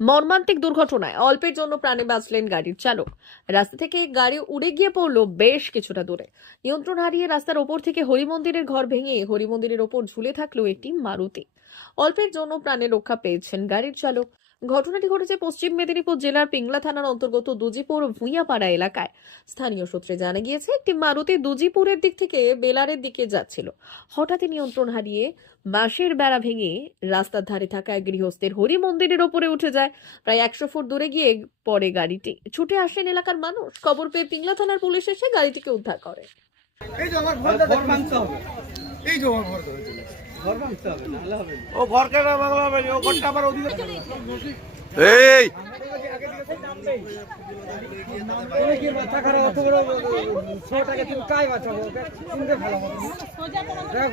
মর্মান্তিক দুর্ঘটনায় অল্পের জন্য প্রাণে বাঁচলেন গাড়ির চালক। রাস্তা থেকে গাড়ি উড়ে গিয়ে পড়লো বেশ কিছুটা দূরে। নিয়ন্ত্রণ হারিয়ে রাস্তার ওপর থেকে হরিমন্দিরের ঘর ভেঙে হরিমন্দিরের ওপর ঝুলে থাকলো একটি মারুতি। অল্পের জন্য প্রাণে রক্ষা পেয়েছেন গাড়ির চালক। ঘটনাটি ঘটেছে পশ্চিম মেদিনীপুর জেলার পিংলা থানার অন্তর্গত দুজিপুর ভুঁইয়াপাড়া এলাকায়। স্থানীয় সূত্রে জানা গিয়েছে, একটি মারুতি দুজিপুরের দিক থেকে বেলারের দিকে যাচ্ছিল। হঠাৎই নিয়ন্ত্রণ হারিয়ে বাঁশের বেড়া ভেঙে রাস্তার ধারে থাকা এক গৃহস্থের হরি মন্দিরের ওপরে উঠে যায়। প্রায় 100 ফুট দূরে গিয়ে পড়ে গাড়িটি। ছুটে আসেন এলাকার মানুষ। খবর পেয়ে পিংলা থানার পুলিশ এসে গাড়িটিকে উদ্ধার করে। এই যে আমার ঘরটা ভাঙতে হবে, এই যে আমার ঘর ধরেছিল, ঘর ভাঙতে হবে, নাহলে হবে না। ও ঘর কেন ভাঙা হবে? ও ঘরটা আবার ওদিকে এই কি মাথা খারাপ, অত বড় ছোটটাকে তুমি কাই বাঁচাবো? ওকে শুনতে ফেলা হবে,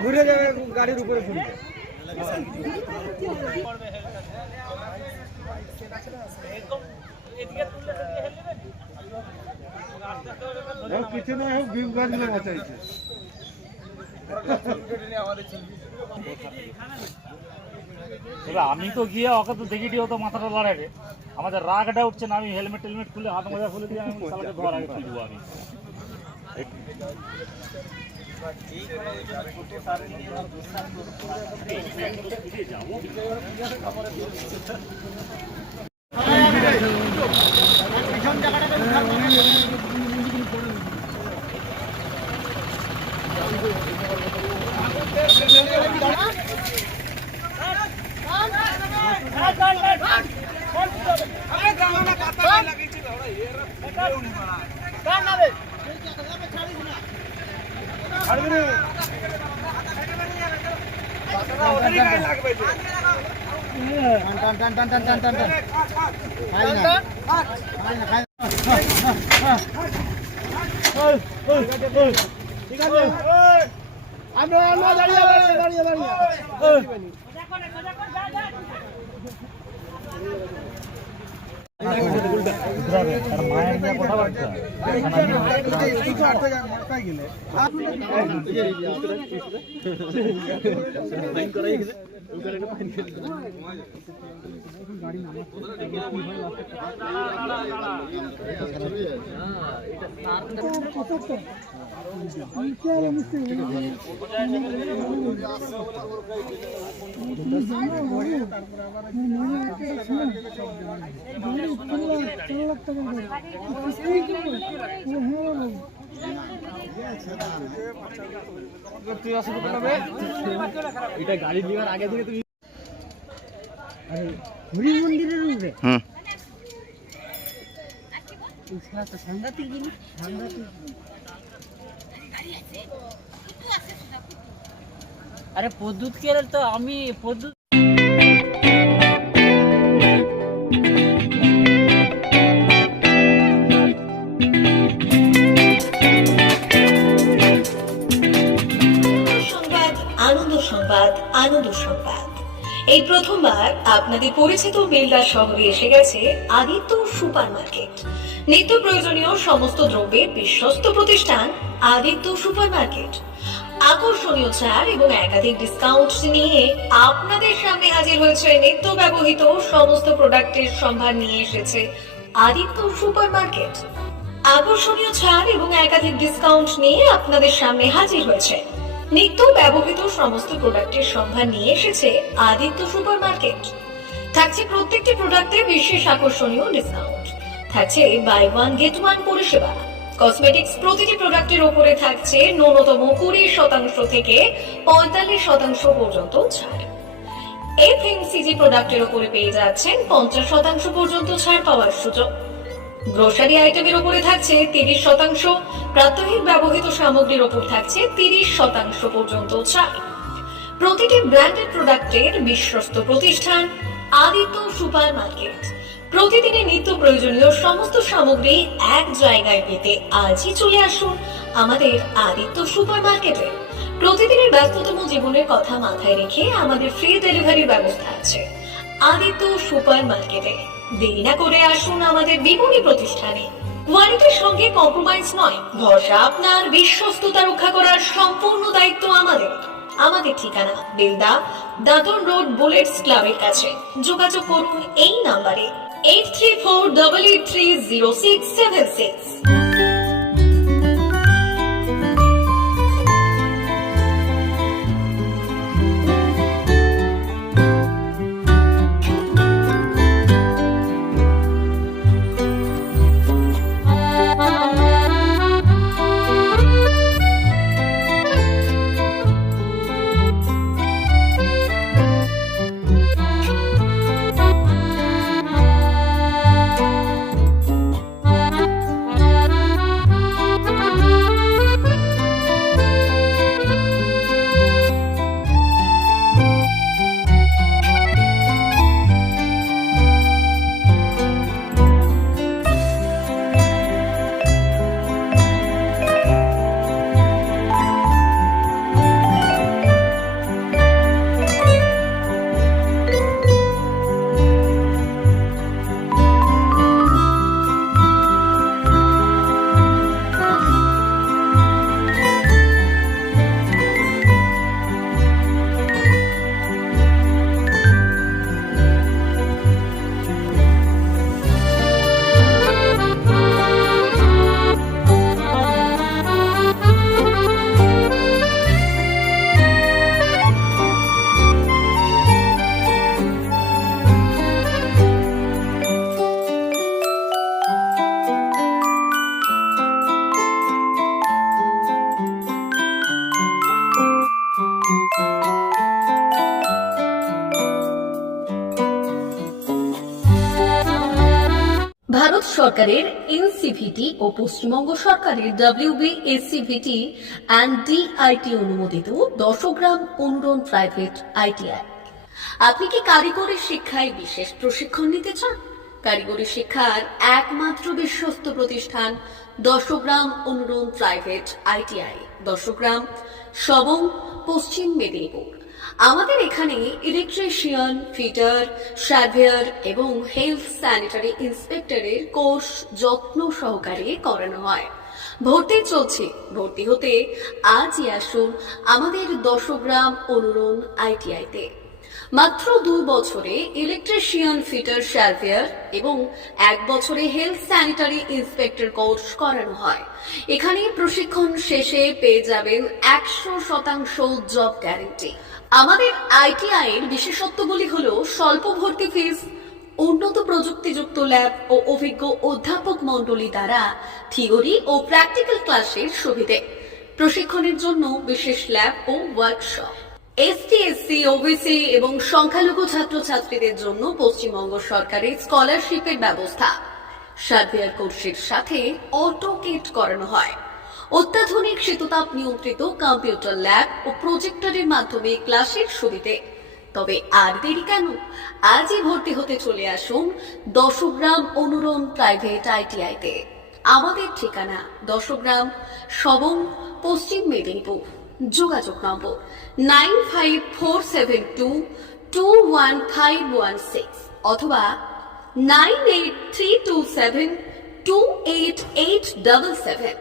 ঘুরে যাবে গাড়ির উপরে ঘুরবে। কিছু নয়, হোক বিপ গাড়িগুলো বাঁচাইছে। আমি তো গিয়ে ওকে তো দেখি ও তো মাথাটা লড়াইবে, আমাদের রাগটা উঠছে না। আমি হেলমেট টেলমেট খুলে হাত মোজা খুলে দিয়ে আমি চালাতে ধোয়ার আগে তুলবো আমি। মায়ের নিয়ে কথাবার্তা এটা গাড়ি নেওয়ার আগে থেকে তুমি হরি মন্দিরের উপরে সাংঘাতিক জিনিস, সাংঘাতিক। আরে পদ্যুৎ কে তো আমি পদ্যুৎ আনন্দ সংবাদ, আনন্দ সংবাদ। এই প্রথমবার আপনাদের পরিচিত বেলদা শহরে এসে গেছে আদিত্য সুপার মার্কেট। নিত্য প্রয়োজনীয় সমস্ত দ্রব্যের বিশ্বস্ত প্রতিষ্ঠান আদিত্য সুপার মার্কেট। আকর্ষণীয় ছাড় এবং একাধিক ডিসকাউন্ট নিয়ে আপনাদের সামনে হাজির হয়েছে। নিত্য ব্যবহৃত সমস্ত প্রোডাক্টের সম্ভার নিয়ে এসেছে আদিত্য সুপার মার্কেট। আকর্ষণীয় ছাড় এবং একাধিক ডিসকাউন্ট নিয়ে আপনাদের সামনে হাজির হয়েছে। নিত্য ব্যবহৃত সমস্ত প্রোডাক্টের সম্ভার নিয়ে এসেছে আদিত্য সুপার মার্কেট। থাকছে প্রত্যেকটি প্রোডাক্টে বিশেষ আকর্ষণীয় ডিসকাউন্ট। থাকছে বাই ওয়ান গেট ওয়ান পরিষেবা। কসমেটিক্স প্রতিটি প্রোডাক্টের উপরে থাকছে ন্যূনতম 20% থেকে 45% পর্যন্ত ছাড়। এফএমসিজি প্রোডাক্টের উপরে পেয়ে যাচ্ছেন 50% পর্যন্ত ছাড় পাওয়ার সুযোগ। গ্রোসারি আইটেমের উপরে থাকছে 30%, প্রাত্যহিক ব্যবহৃত সামগ্রীর উপর থাকছে 30% পর্যন্ত ছাড়। প্রতিটি ব্র্যান্ডেড প্রোডাক্টের বিশ্বস্ত প্রতিষ্ঠান আদিত্য সুপার মার্কেট। প্রতিদিনের নিত্য প্রয়োজনীয় সমস্ত সামগ্রী এক জায়গায় পেতে আজই চলে আসুন আমাদের আদিত্য সুপার মার্কেটে। প্রতিদিনের ব্যস্ততম জীবনের কথা মাথায় রেখে আমাদের ফ্রি ডেলিভারির ব্যবস্থা আছে আদিত্য সুপার মার্কেটে। দেরি না করে আসুন আমাদের বিপণী প্রতিষ্ঠানে। কোয়ালিটির সঙ্গে কম্প্রোমাইজ নয়, ভরসা আপনার, বিশ্বস্ততা রক্ষা করার সম্পূর্ণ দায়িত্ব আমাদের। আমাদের ঠিকানা বেলদা দাদন রোড বুলেটস ক্লাবের কাছে। যোগাযোগ করুন এই নাম্বারে 8348830676। ভারত সরকারের এনসিভিটি ও পশ্চিমবঙ্গ সরকারের WBSCVT অ্যান্ড DIT অনুমোদিত 10 গ্রাম অনুরণ প্রাইভেট ITI। আপনি কি কারিগরি শিক্ষায় বিশেষ প্রশিক্ষণ নিতে চান? কারিগরি শিক্ষার একমাত্র বিশ্বস্ত প্রতিষ্ঠান 10 গ্রাম অনুরণ প্রাইভেট ITI, 10 গ্রাম, সবং, পশ্চিম মেদিনীপুর। আমাদের এখানে ইলেকট্রিশিয়ান, ফিটার, সার্ভেয়ার এবং হেলথ স্যানিটারি ইন্সপেক্টরের কোর্স যত্ন সহকারে করানো হয়। ভর্তি চলছে। ভর্তি হতে আজই আসুন আমাদের 10 গ্রাম অনুরণ ITI-তে। মাত্র 2 বছরে ইলেকট্রিশিয়ান, ফিটার, সার্ভেয়ার এবং 1 বছরে হেলথ স্যানিটারি ইন্সপেক্টর কোর্স করানো হয়। এখানে প্রশিক্ষণ শেষে পেয়ে যাবেন 100% জব গ্যারান্টি। আমাদের ITI এর বিশেষত্বগুলি হলো স্বল্প ভর্তি ফিস, উন্নত প্রযুক্তিযুক্ত ল্যাব ও অভিজ্ঞ অধ্যাপক মণ্ডলী দ্বারা থিওরি ও প্র্যাকটিক্যাল ক্লাসের সুবিধে, প্রশিক্ষণের জন্য বিশেষ ল্যাব ও ওয়ার্কশপ, ST, SC, OBC এবং সংখ্যালঘু ছাত্রছাত্রীদের জন্য পশ্চিমবঙ্গ সরকারের স্কলারশিপের ব্যবস্থা। সার্ভেয়ার কোর্সের সাথে অটোকেট করানো হয়। অত্যাধুনিক শীততাপ নিয়ন্ত্রিত কম্পিউটার ল্যাব ও প্রজেক্টরের মাধ্যমে ক্লাসের সুবিধে। তবে আর দেরি কেন? আজই ভর্তি হতে চলে আসুন 10 গ্রাম অনুরণ প্রাইভেট ITI-তে। আমাদের ঠিকানা 10 গ্রাম, সবং, পশ্চিম মেদিনীপুর। যোগাযোগ নম্বর 9547221516 অথবা 9832728877।